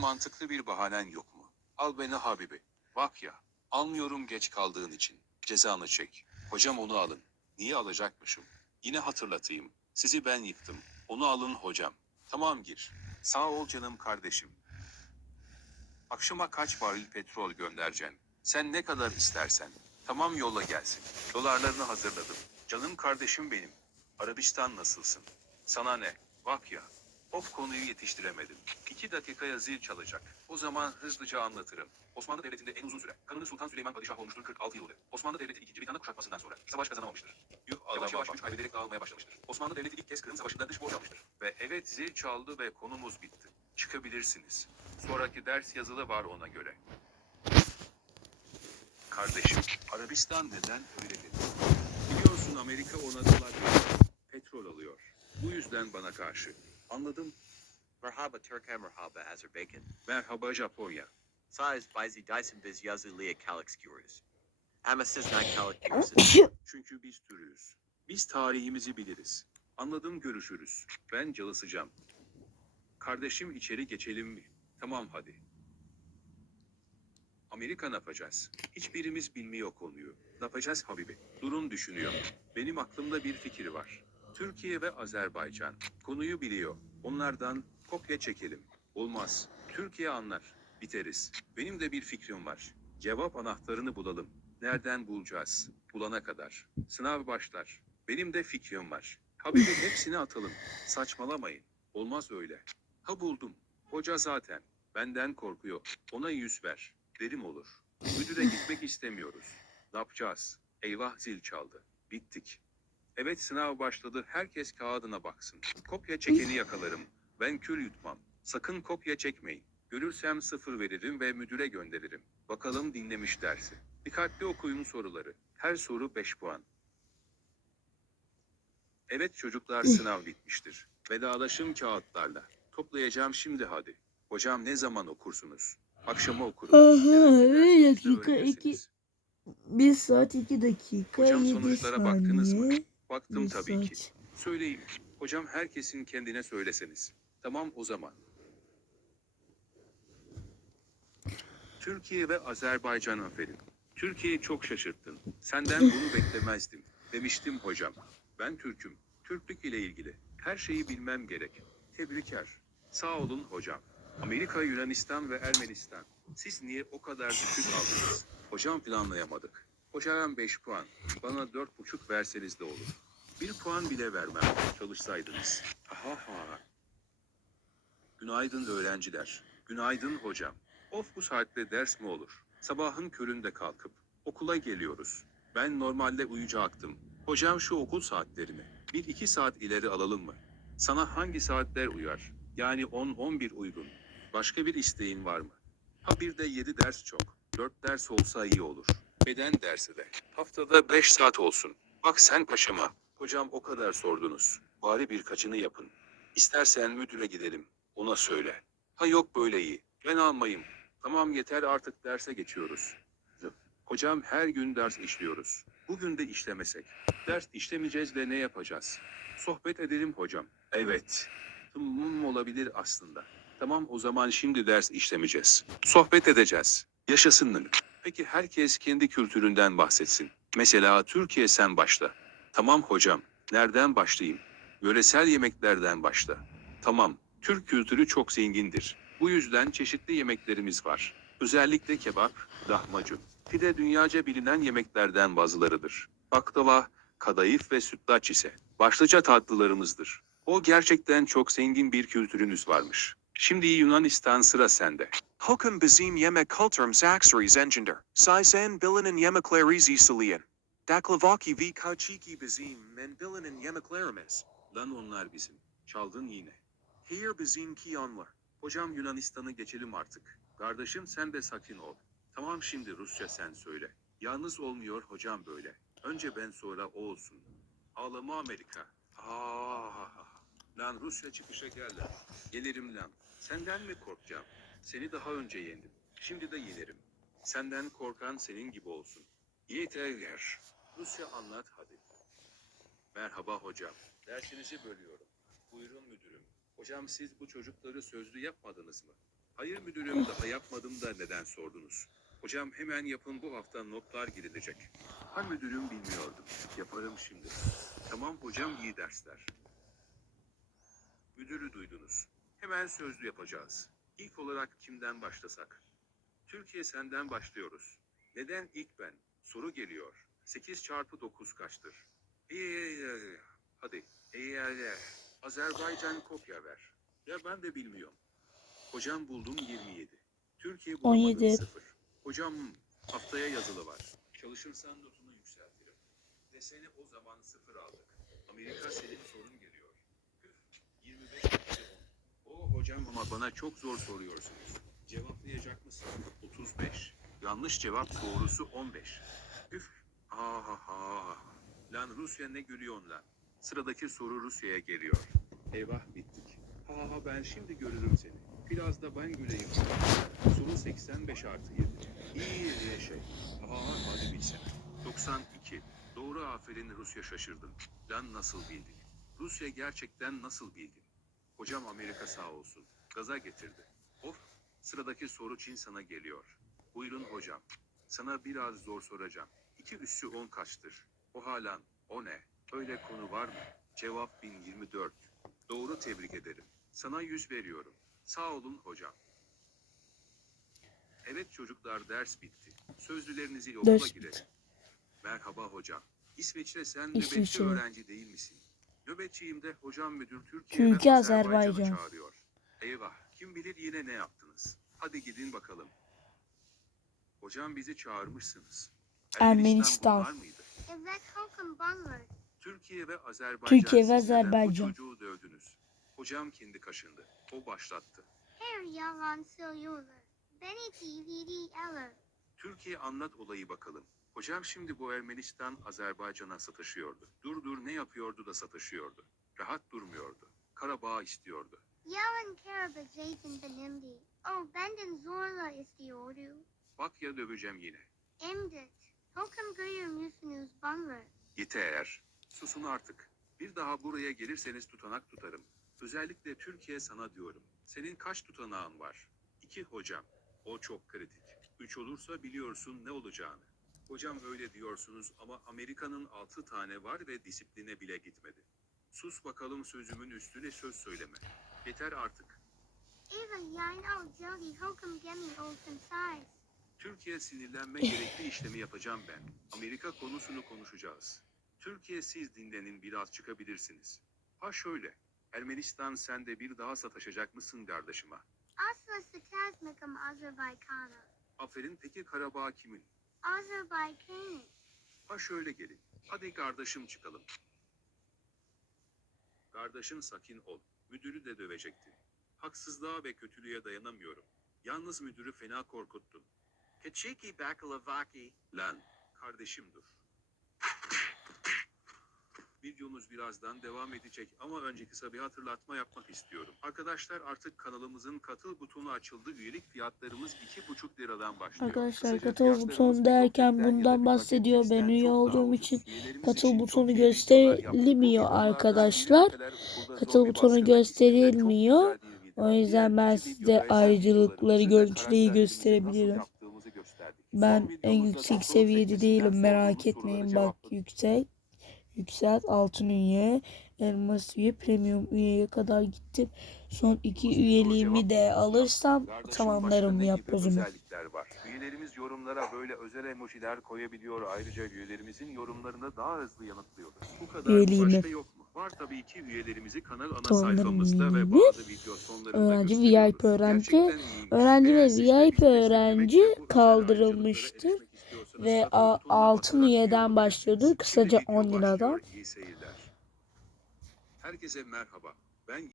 mantıklı bir bahanen yok mu? Al beni Habibi. Bak ya, almıyorum geç kaldığın için. Cezanı çek. Hocam onu alın. Niye alacakmışım? Yine hatırlatayım. Sizi ben yıktım. Onu alın hocam. Tamam gir. Sağ ol canım kardeşim. Akşama kaç varil petrol göndereceksin? Sen ne kadar istersen. Tamam yolla gelsin. Dolarlarını hazırladım. Canım kardeşim benim. Arabistan nasılsın? Sana ne? Bak ya. Of konuyu yetiştiremedim. İki dakikaya zil çalacak. O zaman hızlıca anlatırım. Osmanlı Devleti'nde en uzun süre Kanuni Sultan Süleyman Padişah olmuştur 46 yıldır. Osmanlı Devleti 2. Britanya kuşatmasından sonra savaş kazanamamıştır. Yuh yavaş yavaş güç kaybederek dağılmaya başlamıştır. Osmanlı Devleti ilk kez Kırım Savaşı'nda dış borç almıştır. Ve evet zil çaldı ve konumuz bitti. Çıkabilirsiniz. Sonraki ders yazılı var ona göre. Kardeşim, Arabistan neden öyle dedi? Biliyorsun Amerika ona dolar petrol alıyor. Bu yüzden bana karşı. Anladım. Merhaba Türkiye, merhaba Azerbaycan. Merhaba Japonya. Siz bizi Dyson biz yazılıya kalix görüyoruz. Ama siz ne görüyorsunuz? Çünkü biz Türüyüz. Biz tarihimizi biliriz. Anladım görüşürüz. Ben çalışacağım. Kardeşim içeri geçelim mi? Tamam hadi. Amerika ne yapacağız? Hiçbirimiz bilmiyor konuyu. Ne yapacağız Habibi? Durun düşünüyor. Benim aklımda bir fikir var. Türkiye ve Azerbaycan konuyu biliyor. Onlardan kopya çekelim. Olmaz. Türkiye anlar. Biteriz. Benim de bir fikrim var. Cevap anahtarını bulalım. Nereden bulacağız? Bulana kadar. Sınav başlar. Benim de fikrim var. Habibi hepsini atalım. Saçmalamayın. Olmaz öyle. Ha buldum. Hoca zaten. Benden korkuyor. Ona yüz ver. Derim olur. Müdüre gitmek istemiyoruz. Ne yapacağız? Eyvah zil çaldı. Bittik. Evet sınav başladı. Herkes kağıdına baksın. Kopya çekeni yakalarım. Ben kül yutmam. Sakın kopya çekmeyin. Görürsem sıfır veririm ve müdüre gönderirim. Bakalım dinlemiş dersi. Dikkatli okuyun soruları. Her soru 5 puan. Evet çocuklar sınav bitmiştir. Vedalaşım kağıtlarla. Toplayacağım şimdi hadi. Hocam ne zaman okursunuz? Akşama okurum. Aha, bir dakika, iki-. 1 saat 2 dakika Hocam 7 sonuçlara baktınız mı? Baktım Bir tabii ki. saat. Söyleyeyim. Hocam herkesin kendine söyleseniz. Tamam o zaman. Türkiye ve Azerbaycan aferin. Türkiye'yi çok şaşırttın. Senden bunu beklemezdim. Demiştim hocam. Ben Türk'üm. Türklük ile ilgili. Her şeyi bilmem gerek. Tebrikler. Sağ olun hocam. Amerika, Yunanistan ve Ermenistan. Siz niye o kadar düşük aldınız? Hocam planlayamadık. Hocam 5 puan. Bana 4,5 verseniz de olur. Bir puan bile vermem. Çalışsaydınız. Ha ha. Günaydın öğrenciler. Günaydın hocam. Of bu saatte ders mi olur? Sabahın köründe kalkıp okula geliyoruz. Ben normalde uyuyacaktım. Hocam şu okul saatlerini bir iki saat ileri alalım mı? Sana hangi saatler uyar? Yani 10-11 uygun. Başka bir isteğin var mı? Ha bir de 7 ders çok. 4 ders olsa iyi olur. Beden dersi de. Haftada 5 saat olsun. Bak sen paşama. Hocam o kadar sordunuz. Bari birkaçını yapın. İstersen müdüre gidelim. Ona söyle. Ha yok böyle iyi. Ben almayayım. Tamam yeter artık derse geçiyoruz. Hocam her gün ders işliyoruz. Bugün de işlemesek. Ders işlemeyeceğiz de ne yapacağız? Sohbet edelim hocam. Evet. Tamam olabilir aslında. Tamam o zaman şimdi ders işlemeyeceğiz. Sohbet edeceğiz. Yaşasın. Peki herkes kendi kültüründen bahsetsin. Mesela Türkiye sen başla. Tamam hocam. Nereden başlayayım? Yöresel yemeklerden başla. Tamam. Türk kültürü çok zengindir. Bu yüzden çeşitli yemeklerimiz var. Özellikle kebap, lahmacun. Pide dünyaca bilinen yemeklerden bazılarıdır. Baklava, kadayıf ve sütlaç ise başlıca tatlılarımızdır. O gerçekten çok zengin bir kültürünüz varmış. Şimdi Yunanistan sıra sende. Hokum bizim yemek kulturum zaksari zenginder. Sizan bilinen yemeklerimizi söyleyin. Daklavaki vi kauchiki bizim men bilinen yemeklerimiz. Lan onlar bizim. Çaldın yine. Here bizim kiyonlar. Hocam Yunanistan'ı geçelim artık. Kardeşim sen de sakin ol. Tamam şimdi Rusça sen söyle. Yalnız olmuyor hocam böyle. Önce ben sonra o olsun. Ağlama Amerika. Ah, lan Rusya çıkışa gel lan. Gelirim lan. Senden mi korkacağım? Seni daha önce yendim. Şimdi de yenerim. Senden korkan senin gibi olsun. Yeter. Rusya anlat hadi. Merhaba hocam. Dersinizi bölüyorum. Buyurun müdürüm. Hocam siz bu çocukları sözlü yapmadınız mı? Hayır müdürüm daha yapmadım da neden sordunuz? Hocam hemen yapın bu hafta notlar girilecek. Ha müdürüm bilmiyordum. Yaparım şimdi. Tamam hocam iyi dersler. Müdürü duydunuz. Hemen sözlü yapacağız. İlk olarak kimden başlasak? Türkiye senden başlıyoruz. Neden ilk ben? Soru geliyor. 8 çarpı 9 kaçtır? Ee, hadi. Ee, Azerbaycan kopya ver. Ya ben de bilmiyorum. Hocam buldum 27. Türkiye bulamadım 17. 0. Hocam haftaya yazılı var. Çalışırsan notunu yükseltirim. Desene o zaman 0 aldık. Amerika senin sorun geliyor. Üf, 25 eksi 10. O hocam ama bana çok zor soruyorsunuz. Cevaplayacak mısın? 35. Yanlış cevap doğrusu 15. Üf. Ha ha ha. Lan Rusya ne gülüyorsun lan? Sıradaki soru Rusya'ya geliyor. Eyvah bittik. Ha ha ben şimdi görürüm seni. Biraz da ben güleyim. Soru 85 artı 7. İyi iyi şey. Ha ha hadi bilsene. 92. Doğru aferin Rusya şaşırdın. Lan nasıl bildin? Rusya gerçekten nasıl bildin? Hocam Amerika sağ olsun. Gaza getirdi. Of. Sıradaki soru Çin sana geliyor. Buyurun hocam. Sana biraz zor soracağım. 2 üssü 10 kaçtır? O halan. O ne? Öyle konu var mı? Cevap 1024. Doğru tebrik ederim. Sana 100 veriyorum. Sağ olun hocam. Evet çocuklar ders bitti. Sözlülerinizi okula Ders bitti. Merhaba hocam. İsveç'te sen İsviçre. nöbetçi öğrenci değil misin? Nöbetçiyim de hocam müdür Türkiye Türkiye, ve Azerbaycan'ı Azerbaycan. çağırıyor. Eyvah kim bilir yine ne yaptınız. Hadi gidin bakalım. Hocam bizi çağırmışsınız. Ermenistan. bunlar mıydı? Evet halkım bunlar. Türkiye ve Azerbaycan Türkiye ve siz neden Azerbaycan. Bu çocuğu dövdünüz. Hocam kendi kaşındı. O başlattı. Her yalan söylüyorlar. Beni DVD alır. Türkiye anlat olayı bakalım. Hocam şimdi bu Ermenistan Azerbaycan'a satışıyordu. Dur dur ne yapıyordu da satışıyordu. Rahat durmuyordu. Karabağ istiyordu. Yalan kerebe Jason benimdi. O benden zorla istiyordu. Bak ya döveceğim yine. Emdet. Halkım görüyor musunuz bunlar? Yeter. Susun artık. Bir daha buraya gelirseniz tutanak tutarım. Özellikle Türkiye sana diyorum. Senin kaç tutanağın var? İki hocam. O çok kritik. Üç olursa biliyorsun ne olacağını. Hocam öyle diyorsunuz ama Amerika'nın altı tane var ve disipline bile gitmedi. Sus bakalım sözümün üstüne söz söyleme. Yeter artık. Eva yayın al jolly halkım gemi olsun size. Türkiye sinirlenme gerekli işlemi yapacağım ben. Amerika konusunu konuşacağız. Türkiye siz dinlenin biraz çıkabilirsiniz. Ha şöyle. Ermenistan sen de bir daha sataşacak mısın kardeşime? Asla sıkazmıkım Azerbaycan'a. Aferin peki Karabağ kimin? Azerbaycan'ın. Ha şöyle gelin. Hadi kardeşim çıkalım. Kardeşin sakin ol. Müdürü de dövecektin. Haksızlığa ve kötülüğe dayanamıyorum. Yalnız müdürü fena korkuttun. Kachiki Bakalavaki. Lan, kardeşim dur. Videomuz birazdan devam edecek ama önce kısa bir hatırlatma yapmak istiyorum. Arkadaşlar artık kanalımızın katıl butonu açıldı. Üyelik fiyatlarımız 2,5 liradan başlıyor. Arkadaşlar Kısaca katıl butonu derken bundan bahsediyor. Ben üye olduğum için katıl butonu gösterilmiyor arkadaşlar. Katıl butonu gösterilmiyor. O yüzden ben size ayrıcalıkları, karakterlerimizi gösterebilirim. Ben en yüksek seviyede değilim merak etmeyin. Bak yüksek. Yükselt altın üye, elmas üye, premium üyeye kadar gittim. Son iki soru üyeliğimi de alırsam tamamlarım var? Üyelerimiz yorumlara böyle özel emojiler koyabiliyor. Ayrıca üyelerimizin yorumlarına daha hızlı yanıtlıyoruz. Bu kadar Üyeliğimi. başka yok mu? Var tabii ki üyelerimizi kanal ana sayfamızda ve bazı video sonlarında Öğrenci, gösteriyoruz. VIP öğrenci, Gerçekten iyiymiş. öğrenci Eğer ve siz de VIP öğrenci ve özel kaldırılmıştır. erişmek Ve katıl a- butonuna altın basarak üyeden üye başlıyordu. Kısaca Şimdi video 10 liradan. Herkese merhaba. Ben